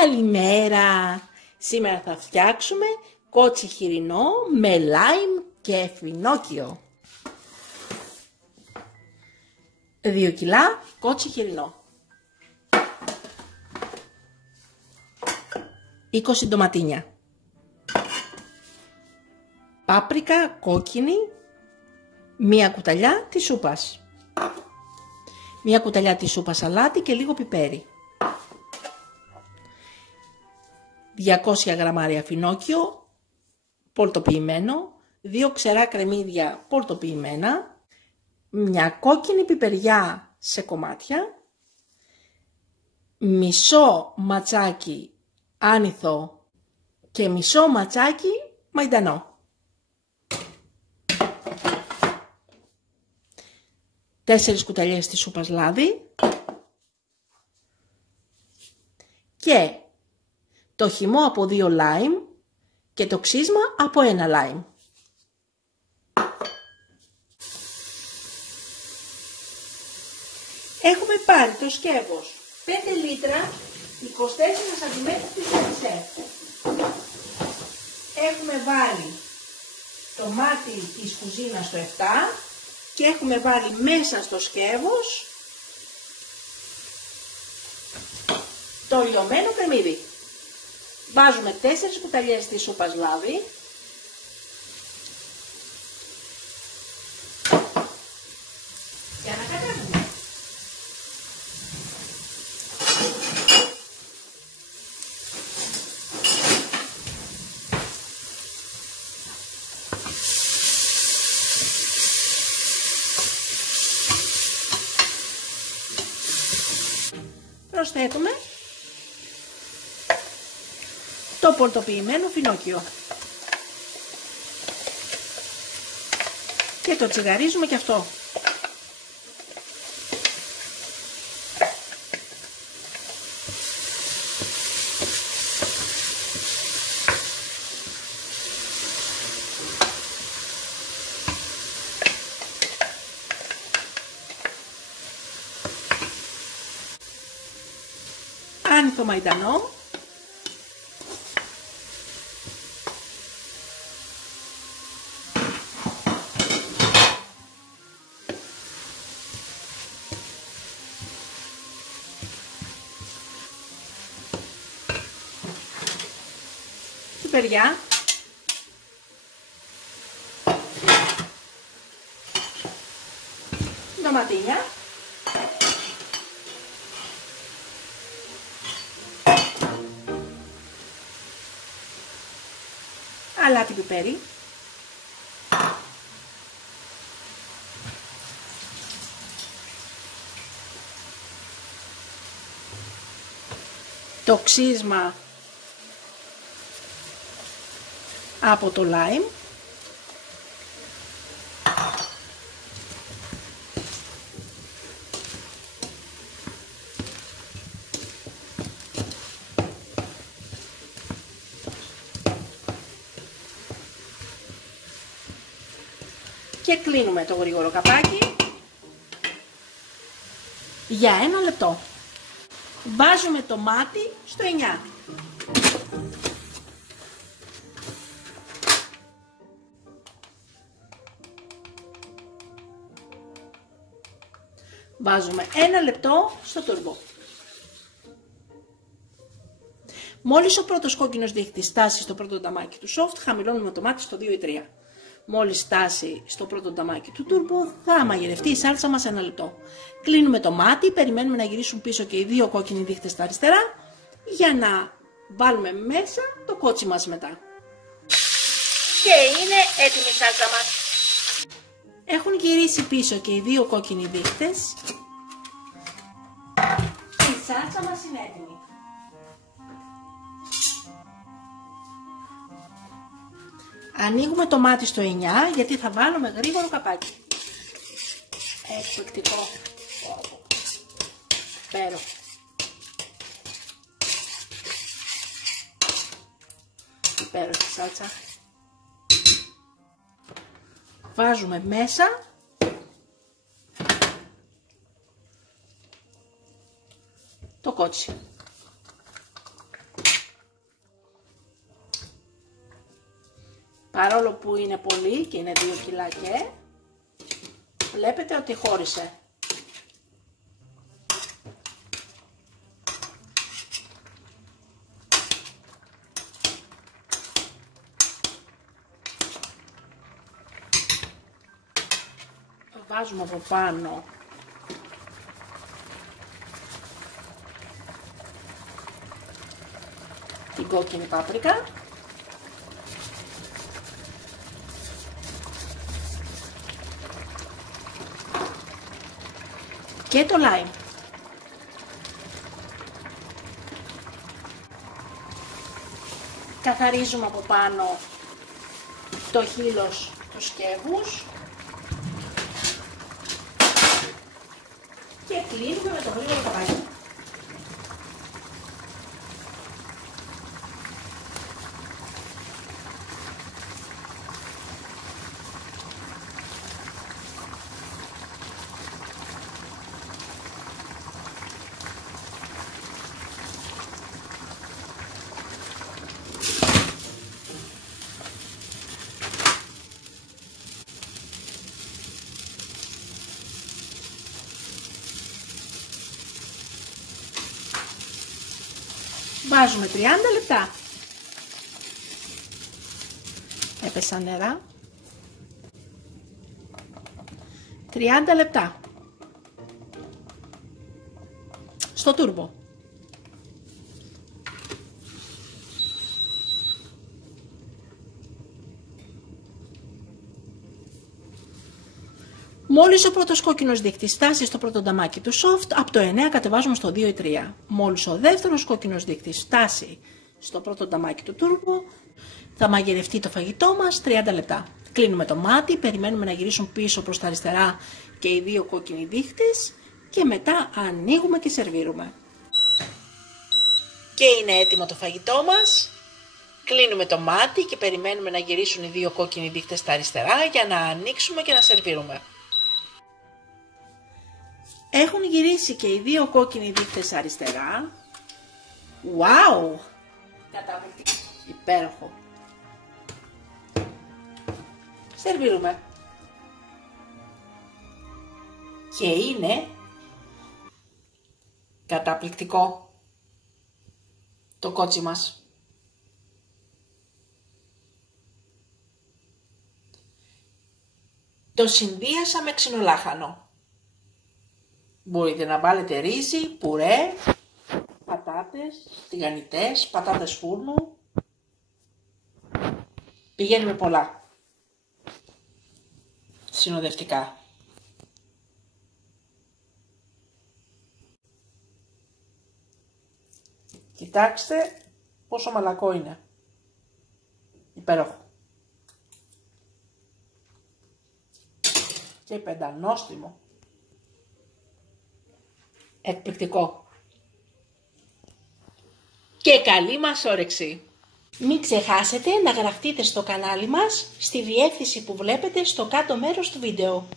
Καλημέρα! Σήμερα θα φτιάξουμε κότσι χοιρινό με λάιμ και φινόκιο. 2 κιλά κότσι χοιρινό. 20 ντοματίνια. Πάπρικα κόκκινη, 1 κουταλιά της σούπας. 1 κουταλιά της σούπας αλάτι και λίγο πιπέρι. 200 γραμμάρια φινόκιο, πολτοποιημένο, 2 ξερά κρεμμύδια πολτοποιημένα, 1 κόκκινη πιπεριά σε κομμάτια, μισό ματσάκι άνηθο και μισό ματσάκι μαϊντανό. 4 κουταλιές της σούπας λάδι και το χυμό από 2 λάιμ και το ξύσμα από 1 λάιμ. Έχουμε πάρει το σκεύος 5 λίτρα 24 σαντιμέτρα της Σερσέ. Έχουμε βάλει το μάτι της κουζίνας στο 7 και έχουμε βάλει μέσα στο σκεύος το λιωμένο κρεμμύδι. Βάζουμε 4 κουταλιές της σούπας λάδι και ανακατεύουμε. Προσθέτουμε το πολτοποιημένο φινόκιο και το τσιγαρίζουμε και αυτό. Άνηθο μαϊντανό, πιπεριά, ντοματίνια, αλάτι πιπέρι, το ξύσμα από το λάιμ, και κλείνουμε το γρήγορο καπάκι για 1 λεπτό. Βάζουμε το μάτι στο 9. Βάζουμε 1 λεπτό στο τουρμπο. Μόλις ο πρώτος κόκκινος δείχτης στάσει στο πρώτο νταμάκι του soft, χαμηλώνουμε το μάτι στο 2 ή 3. Μόλις στάσει στο πρώτο νταμάκι του turbo, θα μαγειρευτεί η σάλτσα μας 1 λεπτό. Κλείνουμε το μάτι, περιμένουμε να γυρίσουν πίσω και οι 2 κόκκινοι δείχτες στα αριστερά, για να βάλουμε μέσα το κότσι μας μετά. Και είναι έτοιμη η σάλτσα μας. Έχουν γυρίσει πίσω και οι 2 κόκκινοι δείχτες. Η σάλτσα μας είναι έτοιμη. Ανοίγουμε το μάτι στο 9 γιατί θα βάλουμε γρήγορο καπάκι. Εκπληκτικό. Υπέροχο. Υπέροχη σάλτσα. Βάζουμε μέσα το κότσι. Παρόλο που είναι πολύ και είναι 2 κιλά και, βλέπετε ότι χώρισε. Βάζουμε από πάνω την κόκκινη πάπρικα και το lime. Καθαρίζουμε από πάνω το χείλος του σκεύους και κλείνουμε με το γρήγορο καπάκι. Βάζουμε 30 λεπτά. Έπεσα νερά. 30 λεπτά. Στο τούρμπο. Μόλις ο πρώτος κόκκινος δείκτης φτάσει στο πρώτο νταμάκι του soft, από το 9 κατεβάζουμε στο 2 ή 3. Μόλις ο δεύτερος κόκκινος δείκτης φτάσει στο πρώτο νταμάκι του turbo, θα μαγειρευτεί το φαγητό μας 30 λεπτά. Κλείνουμε το μάτι, περιμένουμε να γυρίσουν πίσω προς τα αριστερά και οι 2 κόκκινοι δείκτες και μετά ανοίγουμε και σερβίρουμε. Και είναι έτοιμο το φαγητό μας. Κλείνουμε το μάτι και περιμένουμε να γυρίσουν οι 2 κόκκινοι δείκτες στα αριστερά για να ανοίξουμε και να σερβίρουμε. Έχουν γυρίσει και οι 2 κόκκινοι δείκτες αριστερά. Wow! Καταπληκτικό. Υπέροχο. Σερβίρουμε. Και είναι καταπληκτικό το κότσι μας. Το συνδύασα με ξινολάχανο. Μπορείτε να βάλετε ρύζι, πουρέ, πατάτες, τηγανιτές, πατάτες φούρνου. Πηγαίνει με πολλά συνοδευτικά. Κοιτάξτε πόσο μαλακό είναι. Υπέροχο. Και πεντανόστιμο. Εκπληκτικό. Και καλή μας όρεξη. Μην ξεχάσετε να γραφτείτε στο κανάλι μας στη διεύθυνση που βλέπετε στο κάτω μέρος του βίντεο.